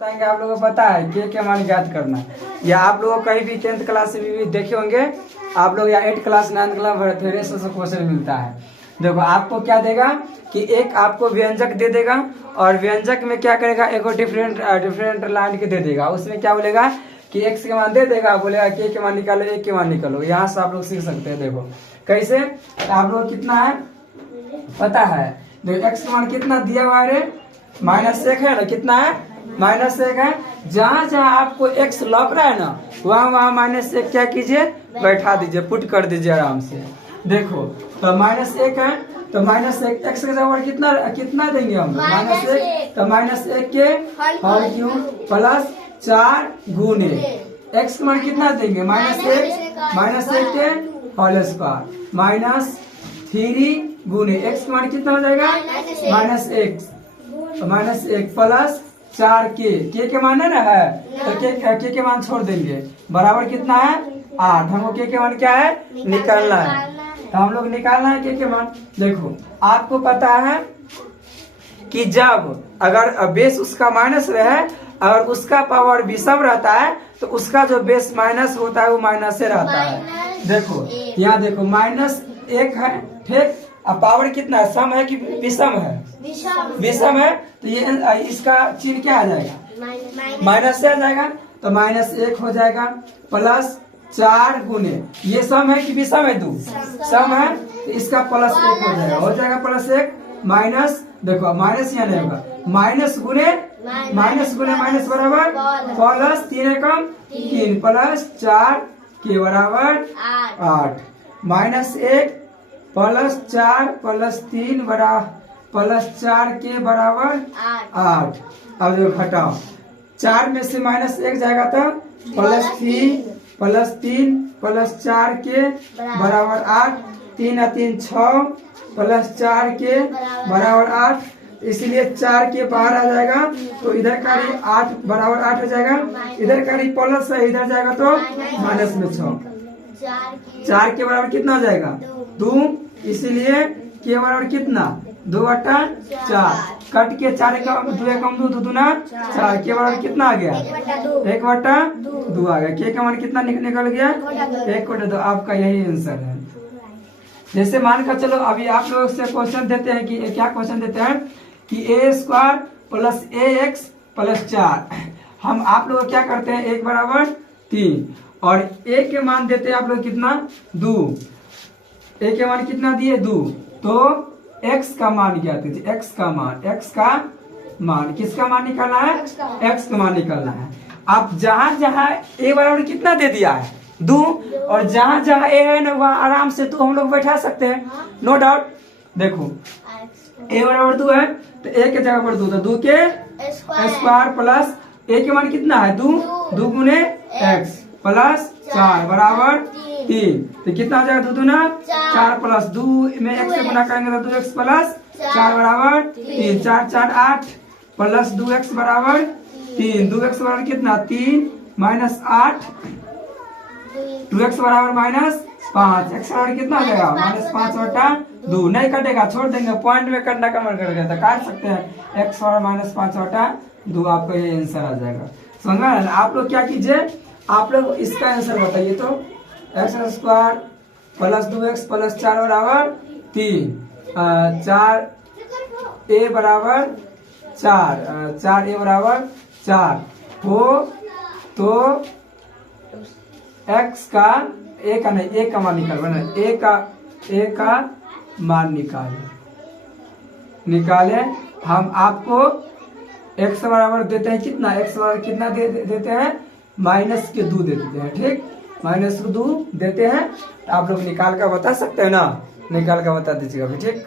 बताएंगे। आप लोगों को पता है के मान ज्ञात करना, या आप लोगों को कहीं भी 10th क्लास में भी देखे होंगे आप लोग, या 8th क्लास 9th क्लास थोड़े से क्वेश्चन मिलता है। देखो आपको क्या देगा कि एक आपको व्यंजक दे देगा और व्यंजक में क्या करेगा, एक डिफरेंट लाइन के दे देगा। उसमें क्या बोलेगा कि x के मान दे देगा, बोलेगा के मान निकालो, एक के मान निकालो। यहाँ से आप लोग सीख सकते हैं। देखो कैसे, आप लोग कितना है पता है। देखो x का मान कितना दिया हुआ है, -1 है ना, कितना है -1 है। जहाँ जहाँ आपको x लग रहा है ना, वहाँ वहाँ -1 क्या कीजिए, बैठा दीजिए, पुट कर दीजिए आराम से। देखो तो -1 है तो -1 x का जगह कितना कितना देंगे हम, -1 तो -1 के और क्यों प्लस 4 गुने x का मान कितना देंगे, -1 के होल स्क्वायर -3 गुने x का मान कितना हो जाएगा, -1 प्लस 4 के मान है ना है, तो के मान छोड़ देंगे, बराबर कितना है 8। हमको के मान क्या है निकालना है, तो हम लोग निकालना है के मान। देखो आपको पता है कि जब अगर बेस उसका माइनस रहे, अगर उसका पावर विषम रहता है तो उसका जो बेस माइनस होता है वो माइनस से रहता है। देखो यहाँ देखो -1 है, ठीक। अब पावर कितना है, सम है कि विषम है, विषम है, तो ये इसका चिन्ह क्या आ जाएगा, माइनस से आ जाएगा। तो -1 हो जाएगा प्लस 4 गुने, ये सम है कि विषम है, 2 सम है, तो इसका +1 हो जाएगा +1 माइनस, देखो माइनस यहाँ नहीं होगा, माइनस गुने माइनस बराबर प्लस 3 एकम 3 प्लस 4 के बराबर 8 -1 प्लस 4 प्लस 3 प्लस 4 के बराबर 8। अब देखो घटाओ, 4 में से -1 जाएगा तो +3 प्लस 4 के बराबर 8, 3 और 3 6 प्लस 4 के बराबर 8, इसलिए 4 के बाहर आ जाएगा, तो इधर का भी 8 बराबर 8 हो जाएगा, इधर का भी प्लस है, इधर जाएगा तो माइनस में 6, 4 के बराबर कितना हो जाएगा 2, इसलिए के बराबर कितना 2/4, कट के 4 2 एकम 2 दूना 4 के बराबर कितना आ गया 1/2 आ गया। के का मान कितना निकल गया 1/2। आपका यही आंसर है। जैसे मान कर चलो, अभी आप लोग से क्वेश्चन देते हैं कि क्या क्वेश्चन देते हैं कि a² प्लस ax प्लस 4, हम आप लोग क्या करते हैं 1 बराबर 3 और a के मान देते हैं आप लोग कितना 2, a के मान कितना दिए 2, तो x का मान क्या कीजिए, x का मान किसका मान निकालना है, x का मान निकालना है। आप जहां जहां a बराबर कितना दे दिया है 2, और जहां जहां a है ना वहां आराम से 2 हम लोग बैठा सकते हैं, नो डाउट। देखो a बराबर 2 है तो a के जगह पर 2, तो 2 के स्क्वायर प्लस a के मान कितना है 2 गुने x प्लस 4 बराबर 3, तो कितना हो जाएगा 2 दूना 4 प्लस 2 में x से गुना करेंगे तो 2x प्लस 4 बराबर 3, 4 4 8 प्लस 2x बराबर 3, 2x बराबर कितना 3 माइनस 8, 2x बराबर -5, x बराबर कितना हो जाएगा -5/2, नहीं कटेगा, छोड़ देंगे, पॉइंट में कटना का मन कर गया था, काट सकते हैं, x बराबर -5/2, आपका ये आंसर आ जाएगा। समझा ना। आप लोग क्या कीजिए, आप लोग इसका आंसर बताइए, तो x² प्लस 2x प्लस 4 बराबर 3, 4 a बराबर 4 a बराबर 4 हो, तो x का a का नहीं, a का मान निकाल, a का मान निकाले। हम आपको x बराबर देते हैं कितना, x बराबर कितना देते हैं -2 दे देते हैं, ठीक, -2 देते हैं। तो आप लोग निकाल कर बता सकते हैं ना, निकाल कर बता दीजिएगा, ठीक।